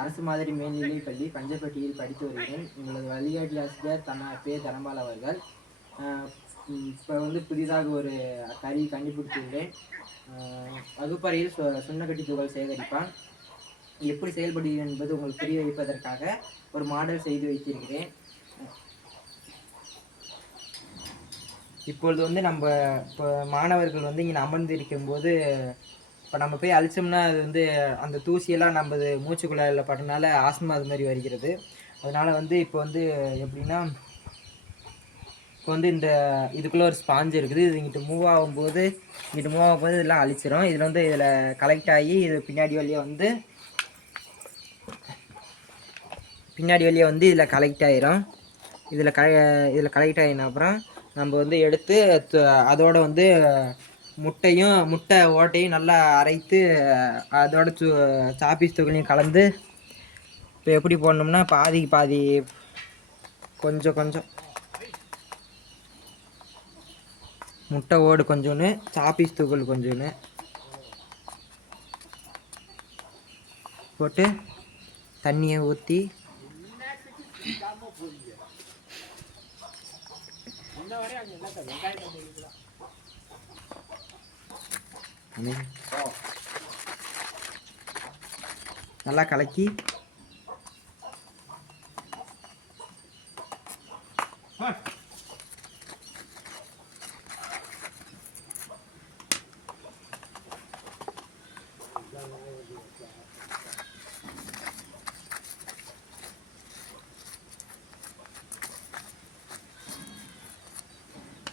அரசு மாதிரி மேல்நிலைப் பள்ளி பஞ்சப்பட்டியில் படித்து வருகிறேன் உங்களது வழிகாட்டி ஆசிரியர் தன பே தனபால் அவர்கள். இப்போ வந்து புதிதாக ஒரு கருவி கண்டுபிடித்துள்ளேன். வகுப்பறையில் சு சுண்ணக்கட்டி துகள் சேகரிப்பான். எப்படி செயல்படுகிறது என்பது உங்களுக்கு புரிய வைப்பதற்காக ஒரு மாடல் செய்து வைத்திருக்கிறேன். இப்பொழுது வந்து நம்ம இப்போ மாணவர்கள் வந்து இங்கே அமர்ந்திருக்கும்போது இப்போ நம்ம போய் அழிச்சோம்னா அது வந்து அந்த தூசியெல்லாம் நம்ம மூச்சுக்குழாயில் பட்டனால ஆஸ்மா அது மாதிரி வருகிறது அதனால் வந்து இப்போ வந்து எப்படின்னா இப்போ வந்து இந்த இதுக்குள்ளே ஒரு ஸ்பாஞ்ச் இருக்குது. இது இங்கிட்டு மூவ் ஆகும்போது இங்கிட்டு மூவ் ஆகும்போது இதெல்லாம் அழிச்சிரும். இதில் வந்து இதில் கலெக்ட் ஆகி இது பின்னாடி வழியாக வந்து பின்னாடி வழியாக வந்து இதில் கலெக்ட் ஆகிரும் இதில் க இதில் கலெக்ட் ஆகின அப்புறம் நம்ம வந்து எடுத்து அதோட வந்து முட்டையும் முட்டை ஓட்டையும் நல்லா அரைத்து அதோட சு சாப்பீஸ் தொகுலையும் கலந்து இப்போ எப்படி போடணும்னா பாதிக்கு பாதி கொஞ்சம் கொஞ்சம். முட்டை ஓடு கொஞ்சோன்னு சாப்பீஸ் தூக்கல் கொஞ்சோன்னு. போட்டு தண்ணியை ஊற்றி நல்லா கலக்கி.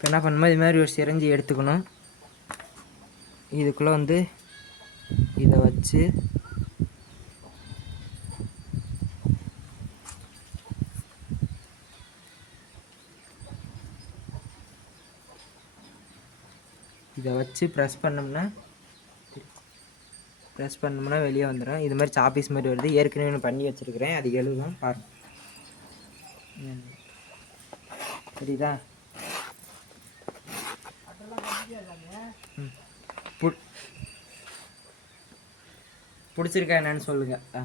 என்ன பண்ணணுமோ இது மாதிரி ஒரு சிரஞ்சி எடுத்துக்கணும். இதுக்குள்ளே வந்து இதை வச்சு இதை வச்சு ப்ரெஸ் பண்ணோம்னா ப்ரெஸ் பண்ணோம்னா வெளியே வந்துடும் இது மாதிரி சாப்பீஸ் மாதிரி வருது. ஏற்கனவே பண்ணி வச்சுருக்கிறேன். அது எழுதும் பாரு ம். சரிதா ம். பிடிச்சிருக்கா என்னன்னு சொல்லுங்கள் ஆ.